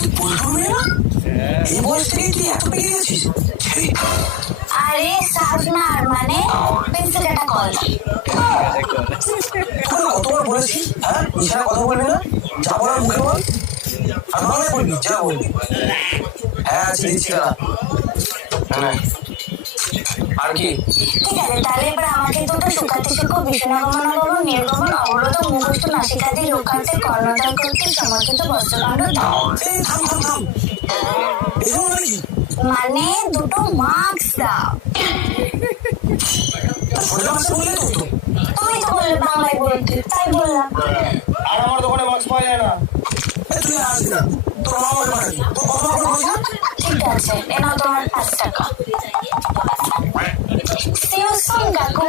তুই পল্টু মেয়ে না? এই বয়স থেকে তুই এত পেকে গেছিস? আরে সাবনার মানে পেন্সিল কাটা কলটা। তোকে কতবার বলেছি হ্যাঁ ইশারা কথা বলবি না, যা বলার মুখে বল, আর বাংলায় বলবি যা বলবি। হ্যাঁ দিচ্ছি দাদা। আর কি? ঠিক আছে, তাহলে এবার আমাকে দুটো সুখাতি শিক্ষক বিষ্ণাগমন গমন নির্গমন অবরোধ মুখস্থ নাসিকাদি লোকান্তে কর্ণদান করতে সমর্থিত বস্ত্রকাণ্ড দাও। থাম থাম থাম, এসব নাকি? মানে দুটো মার্কস দাও। সোজা ভাষা বললে তো হতো। তুমি তো বললে বাংলায় বলতে, তাই বললাম। আর আমার দোকানে মাস্ক পাওয়া যায় না। তুই আসবি না, তোর মা আমাকে পাঠাবি, তোর কত বড় বলছিস? ঠিক আছে, এ নাও তোমার 5 টাকা। See you soon, কাকু।